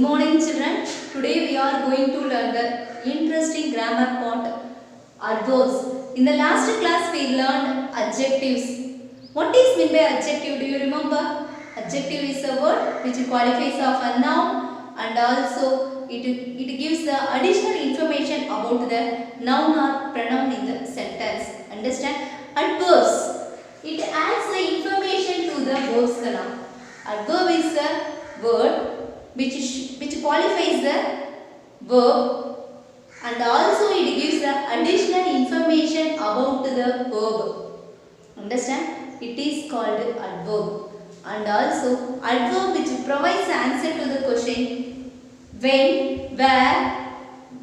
morning children. Today we are going to learn the interesting grammar part, adverbs. In the last class we learned adjectives. What is meant by adjective? Do you remember? Adjective is a word which qualifies of a noun and also it gives the additional information about the noun or pronoun in the sentence. Understand? Adverbs. It adds the information to the verbs. Adverb is a word which qualifies the verb and also it gives the additional information about the verb. Understand? It is called adverb. And also adverb which provides the answer to the question when, where,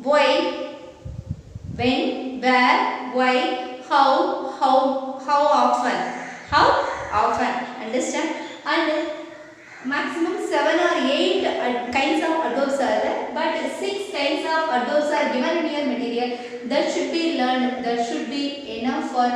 why, when, where, why, how often. How often. Understand? And maximum 7 or 8 kinds of adverbs are there, but 6 kinds of adverbs are given in your material. That should be learned. That should be enough for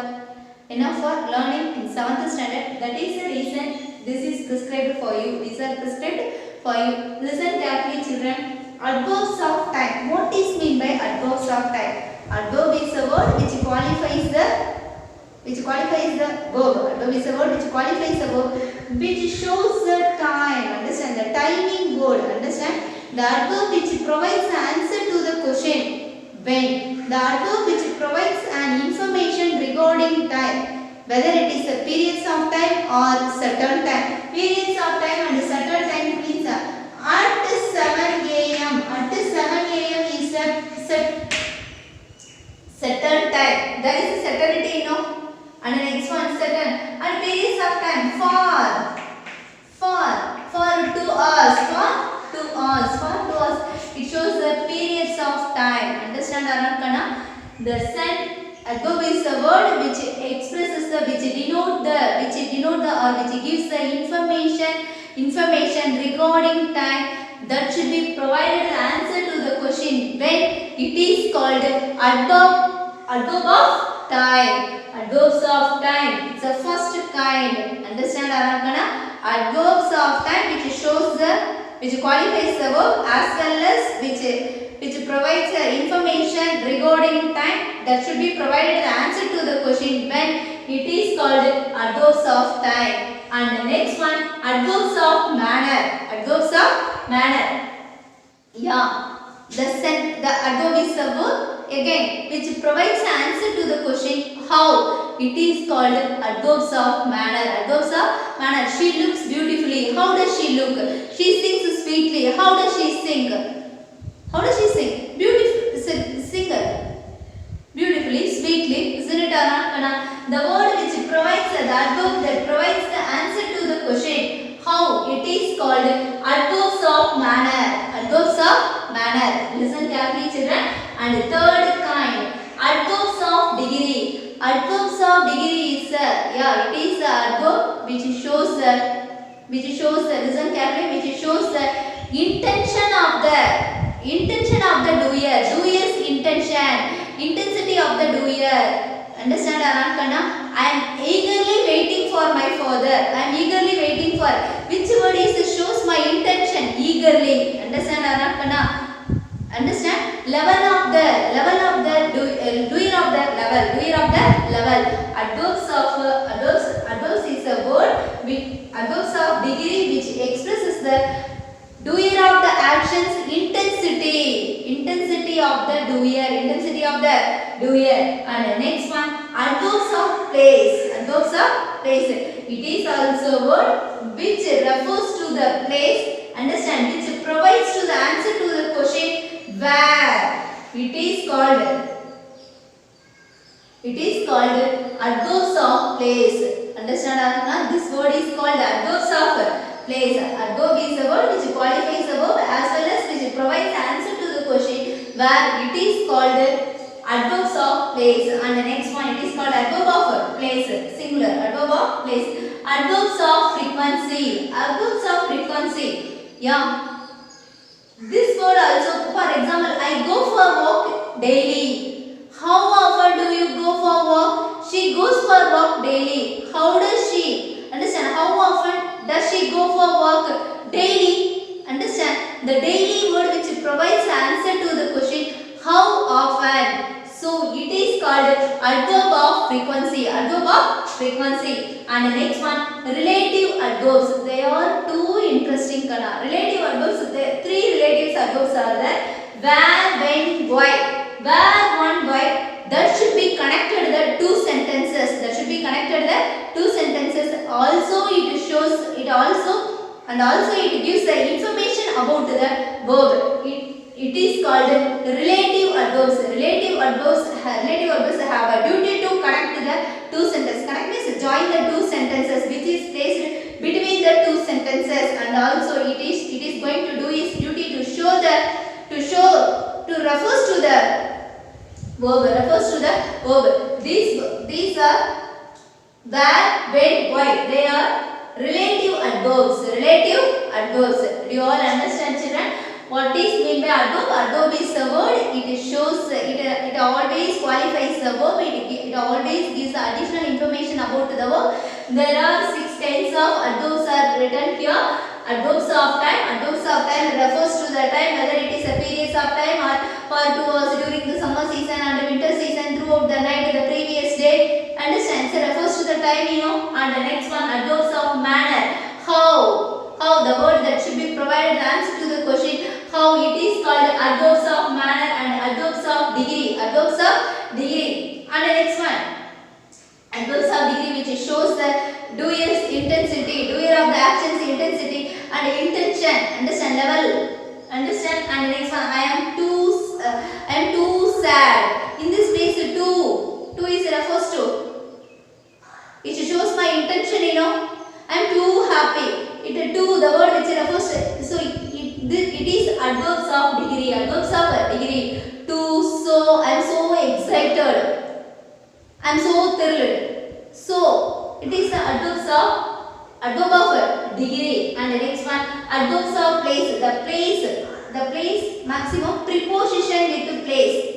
learning in 7th standard. That is the reason this is prescribed for you. These are prescribed for you. Listen carefully, children. Adverbs of time. What is mean by adverbs of time? Adverb is a word which qualifies the verb. Adverb is a word which qualifies the verb, which shows the time. Understand? The timing word. Understand? The adverb which provides the answer to the question when. The adverb which provides an information regarding time, whether it is a periods of time or certain time. Periods of time and certain time means at 7 a.m. At 7 a.m. is a certain time. There is a certainty, you know. And the next one, certain. And periods of time, for 2 hours. It shows the periods of time. Understand, Arankana? The sun, adverb is a word which expresses which denote or which gives the information regarding time that should be provided the answer to the question when. It is called adverb of time. Adverbs of time. It's the first kind. Understand, Arankana? Adverbs of time which qualifies the verb as well as which provides information regarding time that should be provided the answer to the question when. It is called adverbs of time. And the next one, adverbs of manner. Adverbs of manner. Yeah. The adverb is a verb again which provides the answer to the question how. It is called adverbs of manner. Adverbs of manner. She looks beautifully. How does she look? She sings sweetly. How does she sing? Beautiful singer. Beautifully, sweetly. Isn't it, Anna? The word which provides the adverb that provides the answer to the question how. It is called adverbs of manner. Adverbs of manner. Listen carefully, children. And the third kind, adverbs of degree. Adverbs of degree is it is the adverb which shows listen carefully, which shows the intention of the doer's intensity of the doer. Understand, Arankana? I am eagerly waiting for my father. I am eagerly waiting for. Which word is shows my intention? Eagerly. Understand, Arankana? Understand? Level of the doer of the level. Adverbs is a word with adverbs of degree which expresses the doer of the actions intensity of the doer. And the next one, adverbs of place. It is also a word which refers to the place. Understand? Which provides to the answer to the question where. It is called adverbs of place. Understand, Arana? This word is called adverbs of place. Adverb is a word which qualifies a verb as well as which provides answer to the question where. It is called adverbs of place. And the next one, it is called adverb of place. Singular. Adverb of place. Adverbs of frequency. Yeah. This word also, for example, I go for a walk daily. How often do you go for walk? She goes for walk daily. How does she? Understand? How often does she go for walk? Daily. Understand? The daily adverb of frequency. Adverb of frequency. And the next one, relative adverbs. They are two interesting kana. Relative adverbs, three relative adverbs are there. Where, when, why. Where, when, why. That should be connected the two sentences. That should be connected the two sentences. Also it shows, it also it gives the information about the verb. It is called relative adverbs. Relative adverbs have a duty to connect the two sentences. Connect means join the two sentences which is placed between the two sentences, and also it is going to do its duty to refers to the verb. These are where, when, why. They are relative adverbs. Relative adverbs. Do you all understand, children? What is meant by adverb? Adverb is a word. It shows, it always qualifies the verb. It always gives additional information about the verb. There are 6 kinds of adverbs are written here. Adverbs of time. Adverbs of time refers to the time, whether it is a period of time or for 2 hours during the summer season and winter season, throughout the night, the previous day. Understand? So refers to the time, you know. And the next one, adverbs of manner. How the word that should be provided the answer to the question. How it is called adverbs of manner and adverbs of degree. Adverbs of degree. And the next one, adverbs of degree, which shows the doer's intensity, doer of the actions intensity and intention. Understand? Level. Understand? And the next one, I am too sad. In this place, too is refers to. It shows my intention, you know. I am too happy. It too, the word which refers to. So it is adverbs of degree. Adverbs of degree. Too, so, I am so excited. I am so thrilled. So it is the adverb of degree. And the next one, adverbs of place. The place maximum preposition with place.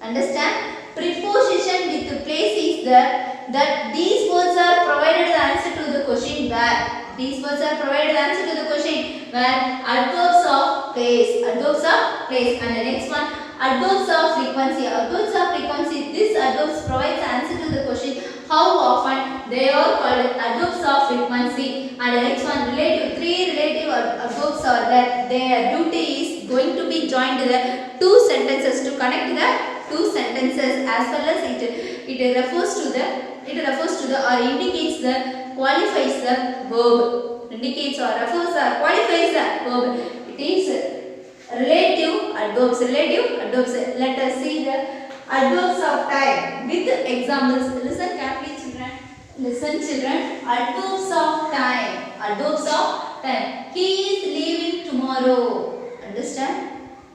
Understand? Preposition with place is that these words are provided the answer to the question where. These words are provided the answer to the question where. Adverbs of place. Adverbs of place. And the next one, adverbs of frequency. Adverbs of frequency. This adverbs provides the answer to the question how often. They are called adverbs of frequency. And the next one, three relative adverbs are that their duty is going to be joined to the two sentences to connect the two sentences, as well as it refers to the or indicates the qualifies the verb. Indicates or refers or qualifies the verb. It is relative adverbs. Relative adverbs. Let us see the adverbs of time with examples. Listen carefully, children. Listen, children. Adverbs of time. Adverbs of time. He is leaving tomorrow. Understand?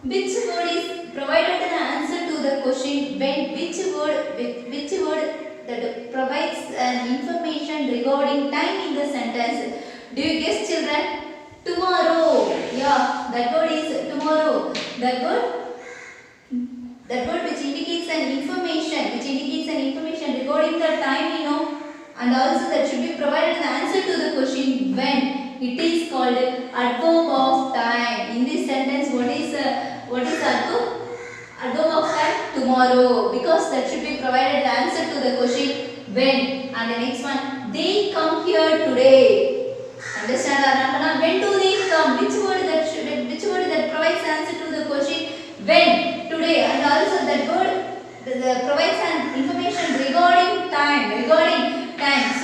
Which word is provided the answer to the question when? Which word that provides information regarding time in the sentence? Do you guess, children? Tomorrow. Yeah, that word is tomorrow. That word which indicates an information regarding the time, you know, and also that should be provided the answer to the question when. It is called adverb of time. In this sentence, what is adverb? Adverb of time? Tomorrow, because that should be provided the answer to the question when. And the next one, they come here today. Understand? When do they come? Which word that provides the answer to the question when? Today. And also that word provides an information regarding time.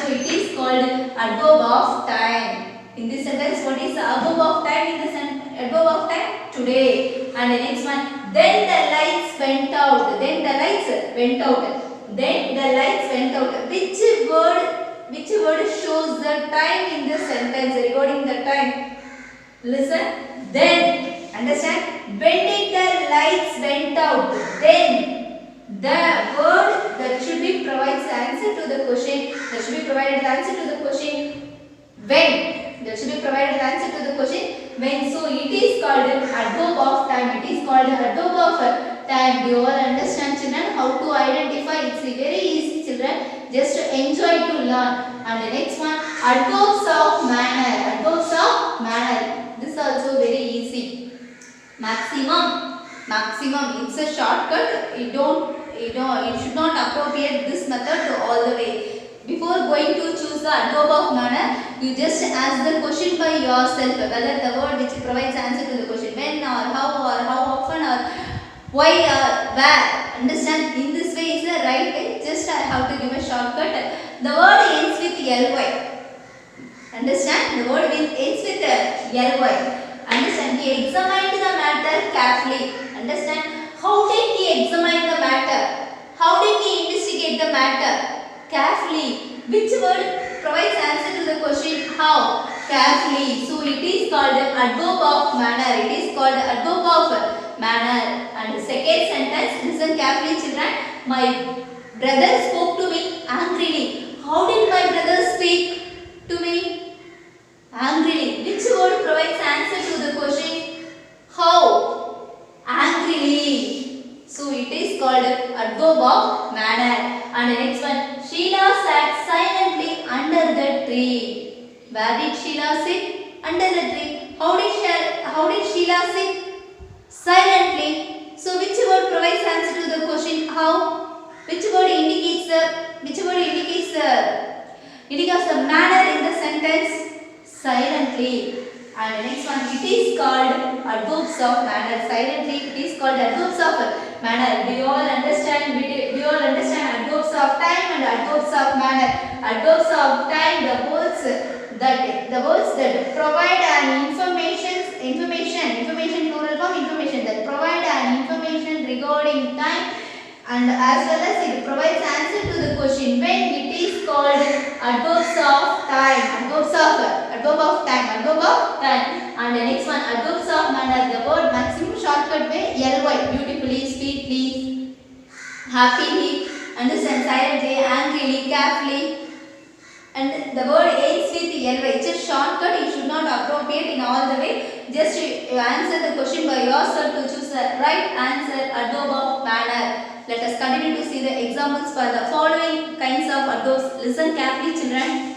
So it is called adverb of time. In this sentence, what is the adverb of time in the sentence? Adverb of time? Today. And the next one, then the lights went out. Then the lights went out. Which word shows the time in the sentence regarding the time? Listen. Then. Understand? When did the lights went out? Then. The word that should be provides the answer to the question. That should be provided the answer to the question when. That should be provided the answer to the question when. So it is called adverb of time. It is called adverb of time. Do you all understand, children, how to identify? It's very easy, children. Just enjoy to learn. And the next one, adverbs of manner. Adverbs of manner. This is also very easy. Maximum. It's a shortcut. You don't you should not appropriate this method to all the way. Before going to choose the adverb of manner, you just ask the question by yourself whether the word which provides answer to the question when or how often or why or where. Understand? In this way is the right way. Just I have to give a shortcut. The word ends with ly. Understand? The word ends with ly. Understand? He examined the matter carefully. Understand? How did he examine the matter? How did he investigate the matter? Carefully. Which word provides answer to the question how? Carefully. So it is called adverb of manner. It is called adverb of manner. And the second sentence, listen carefully children. My brother spoke to me angrily. How did my brother speak to me? Angrily. Which word provides answer to the question how? Angrily. So it is called adverb of manner. And the next one, Sheila sat silently under the tree. Where did Sheila sit? Under the tree. How did Sheila sit? Silently. So which word provides answer to the question how? Which word indicates the manner in the sentence? Silently. And the next one, it is called adverbs of manner. Silently, it is called adverbs of manner. Do you all understand? Do you all understand adverbs of time and adverbs of manner? Adverbs of time, the words that provide an information plural form information that provide an information regarding time, and as well as it provides answer to the question when. It is called adverbs of time. Adverb of time. And the next one, adverbs of manner. The word maximum shortcut way ly. Beautifully, sweetly, happily, understand, silently, angrily, carefully. And the word ends with ly. It's a shortcut. You should not appropriate in all the way. Just you answer the question by yourself to choose the right answer. Adverb of manner. Let us continue to see the examples for the following kinds of adverbs. Listen carefully, children.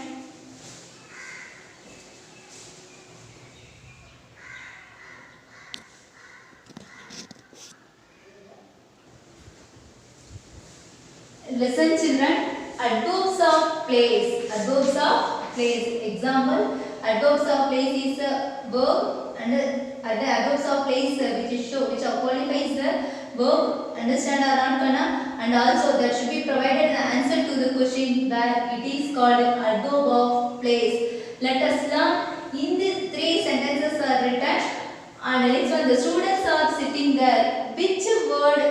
Listen, children. Adverbs of place. Adverbs of place. Example: adverbs of place is a verb, and the adverbs of place which qualifies the verb. Understand or not, Kana? And also that should be provided the answer to the question where. It is called adverb of place. Let us learn. In these three sentences are written, and next one, the students are sitting there. Which word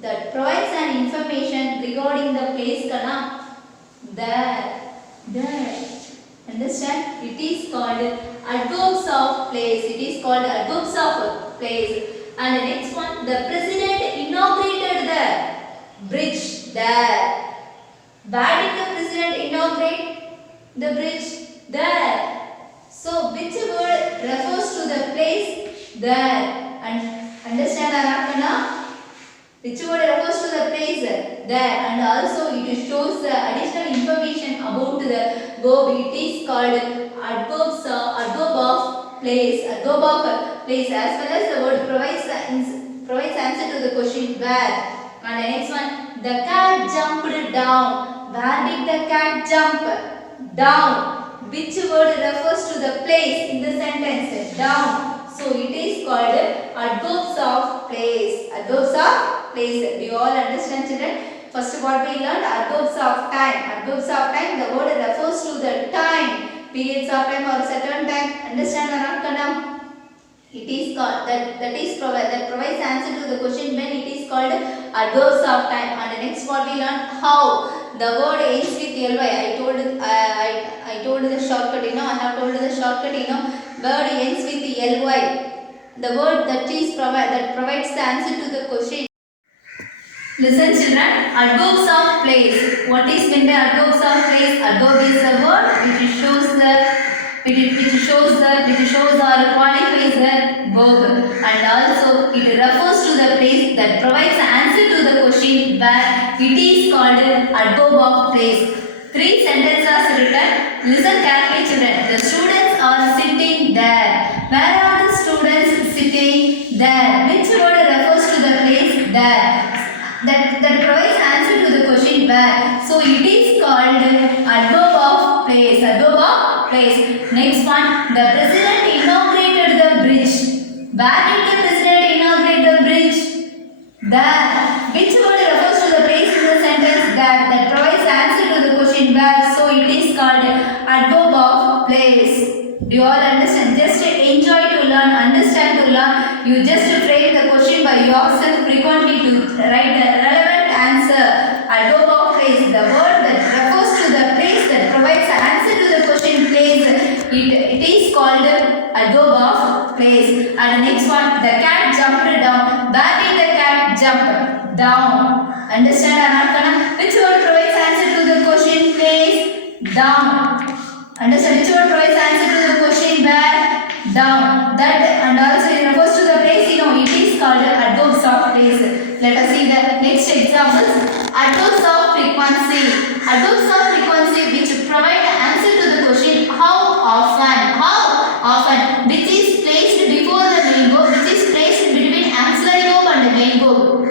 that provides an information regarding the place, Kana? There. Understand? It is called adverbs of place. It is called adverbs of place. And the next one, the president inaugurated the bridge there. Where did the president inaugurate the bridge? There. So which word refers to the place? There. And understand or not, Kana? Which word refers to the place? There. And also it shows the additional information about the verb. It is called adverb of place. Adverb of place, as well as the word provides answer to the question where. And the next one, the cat jumped down. Where did the cat jump? Down. Which word refers to the place in the sentence? Down. So it is called adverbs of place. Adverbs of place. Do you all understand, children? First what we learned, adverbs of time. Adverbs of time, the word refers to the time. Periods of time or certain time. Understand or not, Kana? It is called that provides answer to the question when. It is called adverbs of time. And the next what we learned, how. The word ends with ly. I told the shortcut, I have told the shortcut, word ends with ly. The word that provides the answer to the question. Listen, children. Adverbs of place. What is meant by adverbs of place? Adverb is a word which shows or qualifies the verb, and also it refers to the place that provides the answer to the question where. It is called adverb of place. Three sentences are written. Listen carefully, children. The students are sitting there. Where are the students sitting? There. Which word refers to the place? There. That provides just enjoy to learn, understand to learn. You just frame the question by yourself frequently to write the relevant answer. Adverb of phrase, the word that refers to the place that provides the answer to the question place. It is called adverb of place. And the next one, the cat jumped down. Where did the cat jump down? Understand or not? Which word provides answer to the question place? Down. Understand? Which word provides answer to the question where? Down. That and also it refers to the place. You know, it is called adverbs of place. Let us see the next examples. Adverbs of frequency. Adverbs of frequency which provide the answer to the question how often. How often? Which is placed before the main verb. Which is placed between auxiliary verb and the main verb.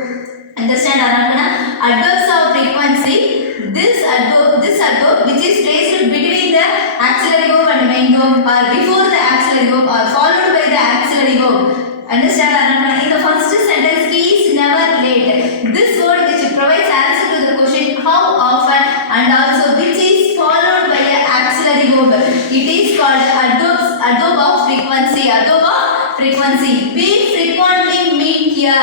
Understand or not? Adverbs of frequency. This adverb which is placed between the auxiliary verb and main verb or before the auxiliary verb or followed by the auxiliary verb. Understand or not? In the first sentence, he is never late. This word which provides answer to the question how often and also which is followed by an auxiliary verb. It is called adverb of frequency. Adverb of frequency. We frequently meet here.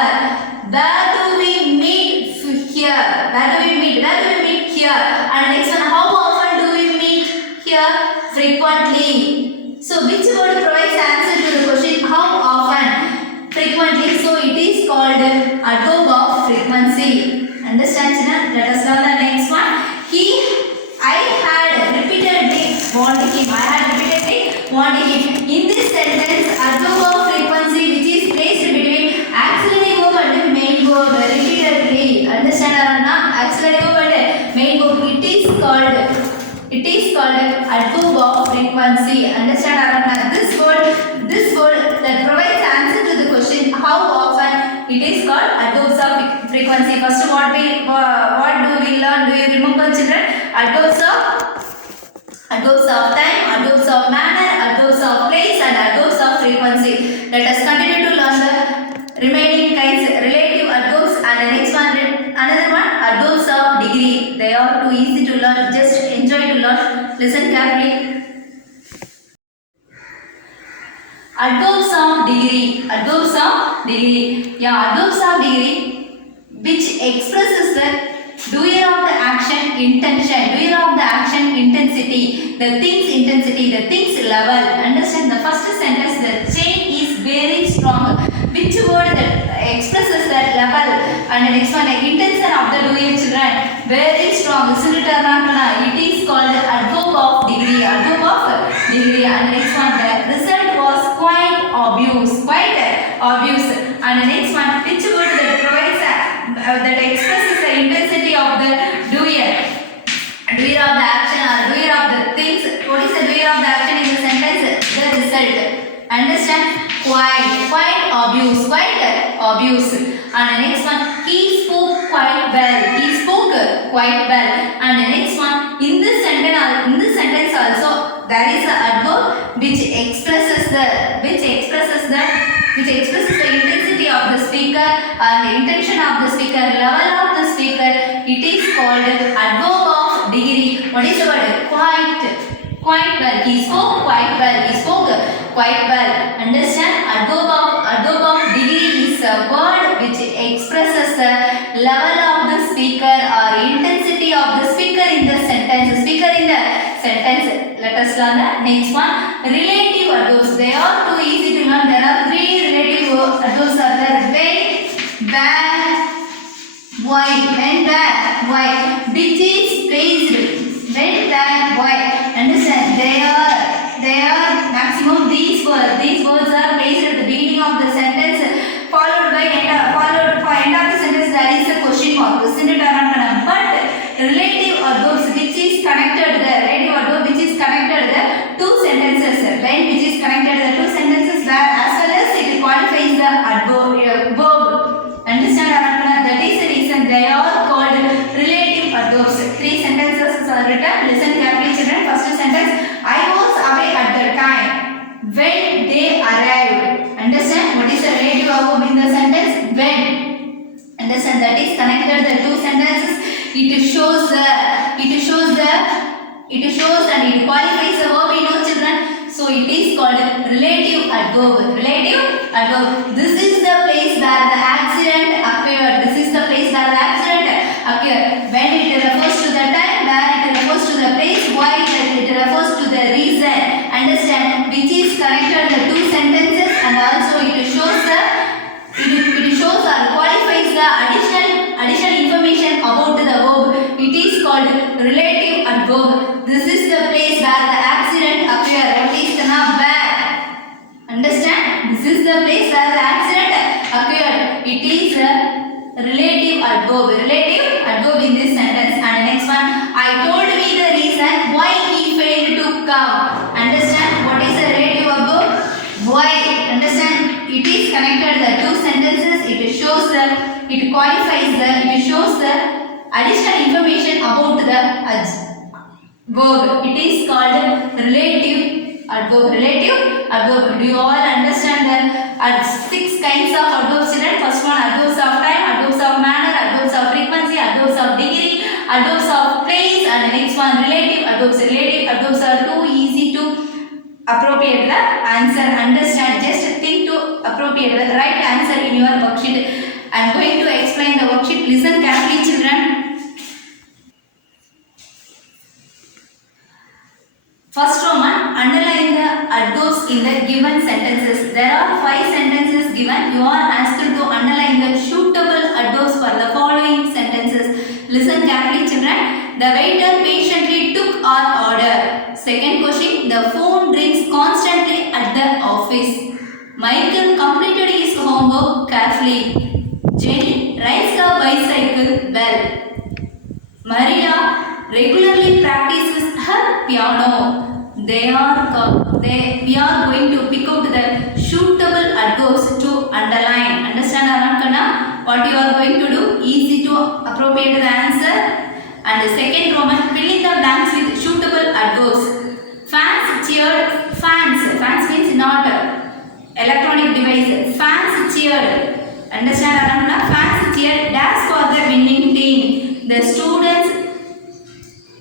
Where do we meet here? Where do we meet? Where do we meet here? And next one, how often do we meet here? Frequently. So which word provides answer to the question how often? Frequently. So it is called adverb of frequency. Understand, children? Let us learn the next one. I had repeatedly warned him. I had repeatedly warned him. In this sentence, adverb of frequency which is placed between auxiliary verb and main verb repeatedly. Understand or not? Auxiliary verb and main verb. It is called adverb of frequency. Understand or not? This word that provides answer to the question how often, it is called adverbs of frequency. First, what do we learn? Do you remember, children? Adverbs of time, adverbs of manner, adverbs of place, and adverbs of frequency. Let us continue to learn the remaining kinds, relative adverbs, and the next one, another one, adverbs of degree. They are too easy to learn. Just enjoy to learn. Listen carefully. Adverbs of degree. Adverbs of degree. Yeah, adverbs of degree which expresses the doer of the action intention, doer of the action intensity, the thing's intensity, the thing's level. Understand the first sentence, the chain is very strong. Which word that expresses that level? And the next one, the intention of the doer, children, very strong. Listen to it or not? It is called adverb of degree. Adverb of degree. And the next one, the result was quite obvious. Quite obvious. And the next one, which word that provides that expresses the intensity of the doer of the action or doer of the things. What is the doer of the action in the sentence? The result. Understand? Quite obvious. And the next one, he spoke quite well. He spoke quite well. And the next one, in this sentence also there is an adverb which expresses the intensity of the speaker and the intention of the speaker, level of the speaker. It is called adverb of degree. What is the word? Quite well. He spoke quite well. Understand? Adverb of degree is a word which expresses the level of the speaker or intensity of the speaker in the sentence. Let us learn the next one. Relative adverbs. They are too easy to learn. There are 3 relative adverbs are there. When, where, why. Which is praised. When, where, why. Understand? They are maximum these words. These words are placed at the beginning of the sentence, followed by end of the sentence there is a question mark. Listen it or not? But relative adverbs which is connected the two sentences. When which is connected the two sentences where as well as it qualifies the verb. Understand or not? That is the reason they are called relative adverbs. 3 sentences are written. Listen carefully, children. First sentence, I was away at the time when they arrived. Understand? What is the relative verb in the sentence? When. Understand? That is connected the two sentences. It shows and it qualifies the verb, children. So it is called relative adverb. Relative adverb. This is the place where the accident occurred. This is the place where the accident occurred. When it refers to the time, where it refers to the place, why it refers to the reason. Understand? Which is connected the two sentences, and also it shows the it shows or qualifies the additional information about the verb. It is called relative adverb. This is the place where the accident occurred. What is the noun? Where? Understand? This is the place where the accident occurred. It is a relative adverb. Relative adverb in this sentence. And next one, I told me the reason why he failed to come. Understand? What is a relative adverb? Why? Understand? It is connected the two sentences. It shows the, it qualifies the, it shows the additional information about the verb. It is called relative adverb. Relative adverb. Do you all understand the 6 kinds of adverbs? First one, adverbs of time, adverbs of manner, adverbs of frequency, adverbs of degree, adverbs of place, and the next one, relative adverbs. Relative adverbs are too easy to appropriate the answer. Understand? Just think to appropriate the right answer in your worksheet. I am going to explain the worksheet. Listen carefully, children. First Roman, underline the adverbs in the given sentences. There are 5 sentences given. You are asked to underline the suitable adverbs for the following sentences. Listen carefully, children. The waiter patiently took our order. Second question, the phone rings constantly at the office. Michael completed his homework carefully. Jenny rides her bicycle well. Maria regularly practices her piano. We are going to pick out the suitable adverbs to underline. Understand, Arankana? What you are going to do? Easy to appropriate the answer. And the second Roman, fill in the blanks with suitable adverbs. Fans cheered. Fans means not electronic device. Fans cheered. Understand, Arankana? Fans cheered dash for the winning team. The students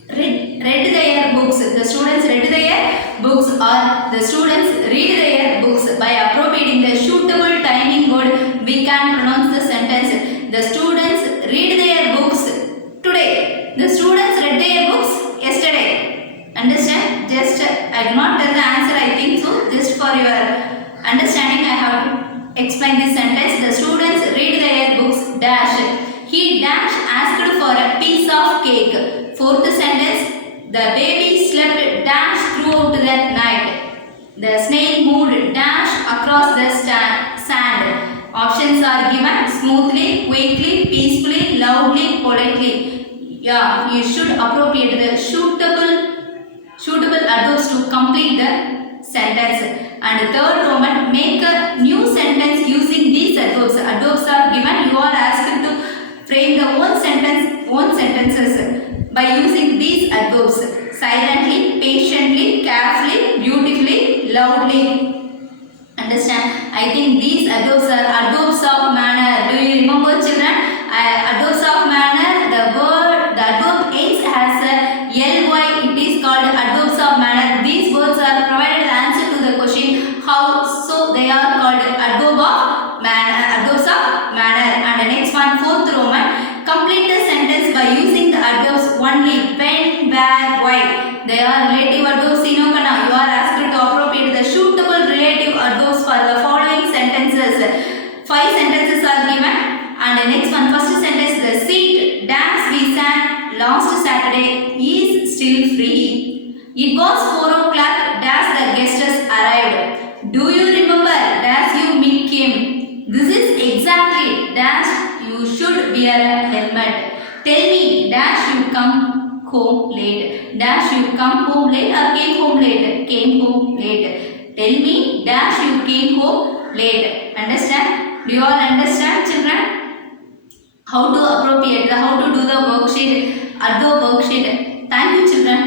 read their books. The students read their books, or the students read their books. By appropriating the suitable timing word, we can pronounce the sentence. The students read their books today. The students read their books yesterday. Understand? Just I do not tell the answer, I think so. Just for your understanding, I have to explain this sentence. The students read their books dash. He dash asked for a piece of cake. Fourth sentence, the baby slept dash throughout the night. The snail moved dash across the sand. Options are given: smoothly, quickly, peacefully, loudly, politely. Yeah, you should appropriate the suitable adverbs to complete the sentence. And third Roman, make a new sentence using these adverbs. Adverbs are given. You are asked to frame the own sentences by using these adverbs: silently, patiently, carefully, beautifully, loudly. Understand? I think these adverbs are adverbs of manner. Do you remember, children? Adverbs of manner, the adverb ends as a ly. It is called adverbs of manner. These words are provided the answer to the question how, so they are called adverb of manner. Adverbs of manner. And the next one, fourth Roman, complete the sentence by using the adverbs only: when, where, why. They are relative adverbs. You are asked to appropriate the suitable relative adverbs for the following sentences. 5 sentences are given. And the next one, first sentence, the seat dance we sang last Saturday is still free. It was 4 o'clock dash the guests arrived. Do you remember dash you meet him? This is exactly dash you should wear a helmet. Tell me dash you come home late. Dash you come home late or came home late? Came home late. Tell me dash you came home late. Understand? Do you all understand, children? How to appropriate, how to do the worksheet, adverb worksheet. Thank you, children.